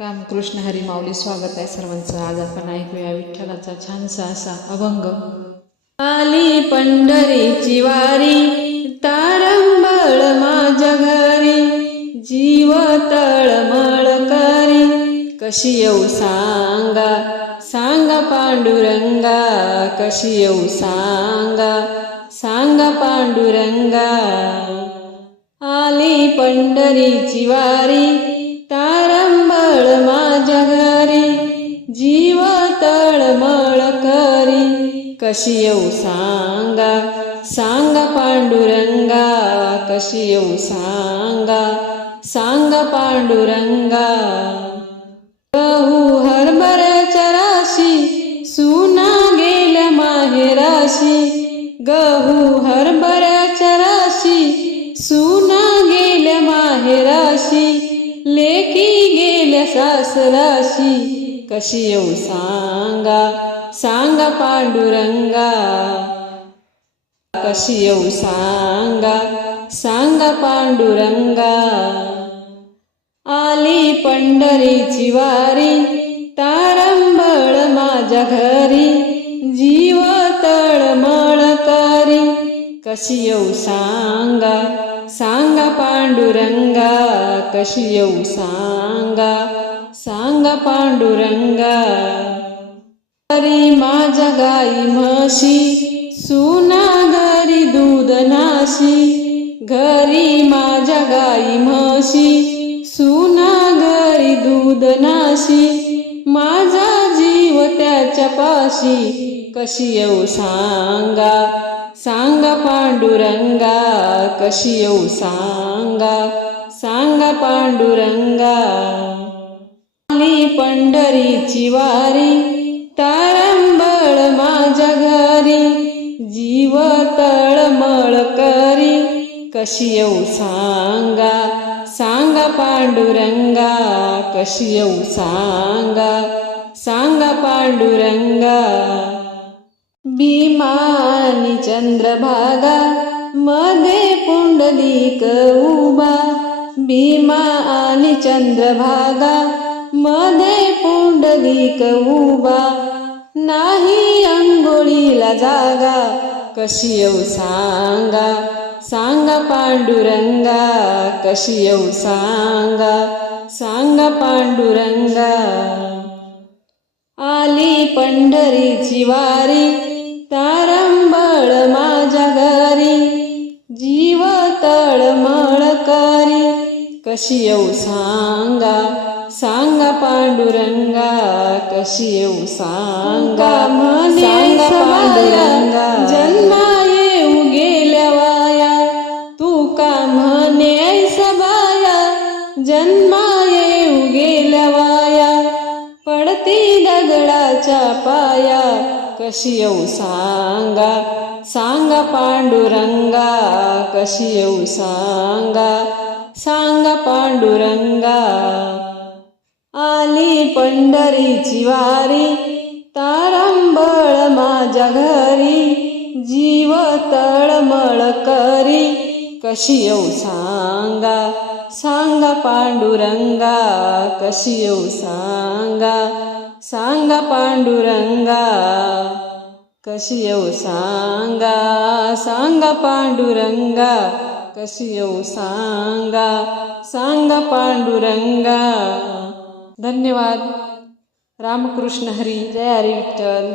रामकृष्ण हरी माऊली स्वागत आहे सर्वांचं. आज आपण ऐकूया विठ्ठलाचा छानसा असा अभंग. आली पंढरीची वारी तारंबळ माझ्या घरी जीव तळमळ करी. कशी येऊ सांगा सांगा पांडुरंगा कशी येऊ सांगा सांगा पांडुरंगा. आली पंढरीची वारी तळ माझ्या घरी जीव तळमळ करी. कशी येऊ सांगा सांगा पांडुरंगा. कशी येऊ सांगा सांगा पांडुरंगा. गहू हरभऱ्याच्या राशी सुना गेल्या माहेराशी. गहू हरभऱ्याच्या राशी सुना सासराशी कशी येऊ सांगा? सांगा पांडुरंगा. कशी येऊ सांगा? सांगा पांडुरंगा. आली पंढरीची वारी तारंबळ माझ्या घरी जीव तळमळ करी कशी येऊ सांगा? सांगा पांडुरंगा कशी येऊ सांगा? सांगा पांडुरंगा घरी माझ्या गाई म्हशी सुना घरी दूध नाशी. घरी माझ्या गाई म्हशी सुना घरी दूध नाशी. माझा जीव त्याच्या पाशी कशी येऊ सांगा? सांगा पांडुरंगा कशी येऊ सांगा? सांगा पांडुरंगा. आली पंढरीची वारी तारंबळ माझ्या घरी. जीव तळमळ करी कशी येऊ सांगा? सांगा पांडुरंगा कशी येऊ सांगा? सांगा पांडुरंगा. भीमानी चंद्रभागा मध्ये पुंडलिक उभा. भीमा आणि चंद्रभागा मध्ये पुंडलिक उभा. नाही अंघोळीला जागा कशी येऊ सांगा? सांगा पांडुरंगा कशी येऊ सांगा? सांगा पांडुरंगा. आली पंढरीची वारी तारंबळ माझ्या घरी जीव तळमळ करी. कशी येऊ सांगा सांगा पांडुरंगा कशी येऊ सांगा सांगा पांडुरंगा. कशी येऊ सांगा सांगा पांडुरंगा कशी येऊ सांगा सांगा पांडुरंगा. आली पंढरीची वारी तारंबळ माझ्या घरी जीव तळमळ करी. कशी येऊ सांगा सांगा पांडुरंगा कशी येऊ सांगा सांगा पांडुरंगा कशी येऊ सांगा? सांगा पांडुरंगा कशी येऊ सांगा? सांगा पांडुरंगा. धन्यवाद. रामकृष्ण हरी जय हरी विठ्ठल.